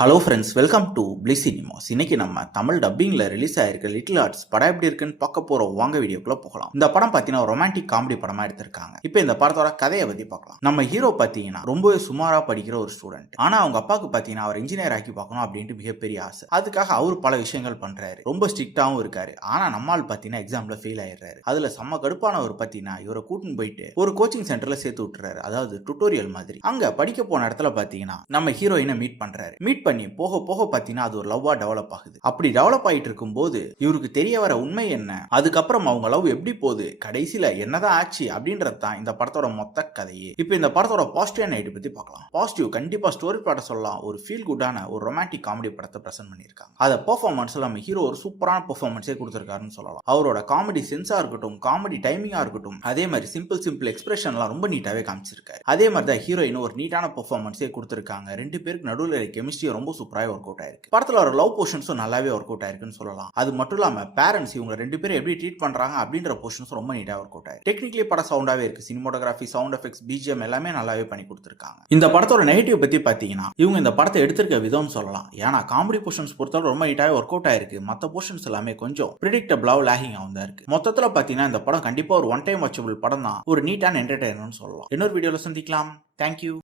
Hello friends, welcome to bliss cinemas. இன்னைக்கு நம்ம Tamil டப்பிங்ல release ஆயிருக்க லிட்டில் ஆர்ட்ஸ் படம் எப்படி இருக்குன்னு பார்க்க போறோம். வாங்க வீடியோக்குள்ள போகலாம். இந்த படம் பார்த்தீங்கன்னா ரொமான்டிக் காமெடி படமா எடுத்திருக்காங்க. இப்போ இந்த படத்தோட கதையை பத்தி பார்க்கலாம். நம்ம ஹீரோ பார்த்தீங்கன்னா ரொம்பவே சுமாரா படிக்கிற ஒரு ஸ்டூடெண்ட். ஆனா அவங்க அப்பாவுக்கு பார்த்தீங்கன்னா அவர் இன்ஜினியர் ஆக்கி பார்க்கணும் அப்படின்ட்டு மிகப்பெரிய ஆசை. அதுக்காக அவர் பல விஷயங்கள் பண்றாரு. ரொம்ப ஸ்ட்ரிக்டாவும் இருக்காரு. ஆனா நம்மால் பார்த்தீங்கன்னா எக்ஸாம்ல ஃபெயில் ஆயிடுறாரு. அதுல செம்ம கடுப்பானவர் பார்த்தீங்கன்னா இவரை கூட்டின்னு போயிட்டு ஒரு கோச்சிங் சென்டர்ல சேர்த்து விட்டுறாரு. அதாவது டுட்டோரியல் மாதிரி. அங்க படிக்க போன இடத்துல பார்த்தீங்கன்னா நம்ம ஹீரோயினை மீட் பண்றாரு. மீட் பண்ணி போக போக பாத்தீங்கன்னா அது ஒரு லவ்வா டெவலப் ஆகுது. அப்படி டெவலப் ஆயிட்டு இருக்கும் போது இவருக்கு தெரிய வர உண்மை என்ன, அதுக்கப்புறம் அவங்க லவ் எப்படி போகுது, கடைசியில என்னதான் ஆச்சு அப்படின்றது தான் இந்த படத்தோட மொத்த கதையே. இப்போ இந்த படத்தோட பாசிட்டிவ் நைட் பத்தி பார்க்கலாம். பாசிட்டிவ் கண்டிப்பா ஸ்டோரி படம் சொல்லலாம். ஒரு ஃபீல் குட்டான ஒரு ரொமான்டிக் காமெடி படத்தை பிரசன்ட் பண்ணியிருக்காங்க. அத பெர்ஃபார்மன்ஸ்ல நம்ம ஹீரோ ஒரு சூப்பரான பெர்ஃபார்மன்ஸே கொடுத்திருக்காருன்னு சொல்லலாம். அவரோட காமெடி சென்ஸா இருக்கட்டும், காமெடி டைமிங்கா இருக்கட்டும், அதே மாதிரி சிம்பிள் எக்ஸ்பிரஷன்லாம் ரொம்ப நீட்டாவே காமிச்சிருக்காரு. அதே மாதிரி தான் ஹீரோயின் ஒரு நீட்டான பெர்ஃபார்மன்ஸே கொடுத்திருக்காங்க. ரெண்டு பேருக்கு நடுவில் கெமிஸ்ட்ரி ரொம்ப சூப்பராக ஒர்க் அவுட் ஆயிருக்கு. படத்துல ஒரு லவ் போர்ஷன்ஸும் நல்லாவே ஒர்க் அவுட் ஆயிருக்குன்னு சொல்லலாம். அது மட்டும் இல்லாம பேரண்ட்ஸ் இவங்க ரெண்டு பேரும் எப்படி ட்ரீட் பண்றாங்க அப்படின்ற போர்ஷன்ஸ் ரொம்ப நீட்டா ஒர்க் அவுட் ஆயிருக்கு. டெக்னிக்கலி படம் சவுண்டாவே இருக்கு. சினிமோட்டோகிராஃபி, சவுண்ட் எஃபெக்ட்ஸ், பிஜிஎம் எல்லாமே நல்லாவே பண்ணி கொடுத்திருக்காங்க. இந்த படத்தோட நெகட்டிவ் பத்தி பாத்தீங்கன்னா இவங்க இந்த படத்தை எடுத்திருக்க விதம் சொல்லலாம். ஏன்னா காமெடி போர்ஷன்ஸ் பொறுத்தவரை ரொம்ப நீட்டாவே ஒர்க் அவுட் ஆயிருக்கு. மத்த போர்ஷன்ஸ் எல்லாமே கொஞ்சம் பிரெடிக்டபிளா லாகிங் ஆகுதா இருக்கு. மொத்தத்துல பாத்தீங்கன்னா இந்த படம் கண்டிப்பா ஒரு ஒன் டைம் வாட்சபிள் படம் தான். ஒரு நீட்டான என்டர்டைன்மெண்ட் சொல்லலாம். இன்னொரு வீடியோல சந்திக்கலாம். தேங்க்யூ.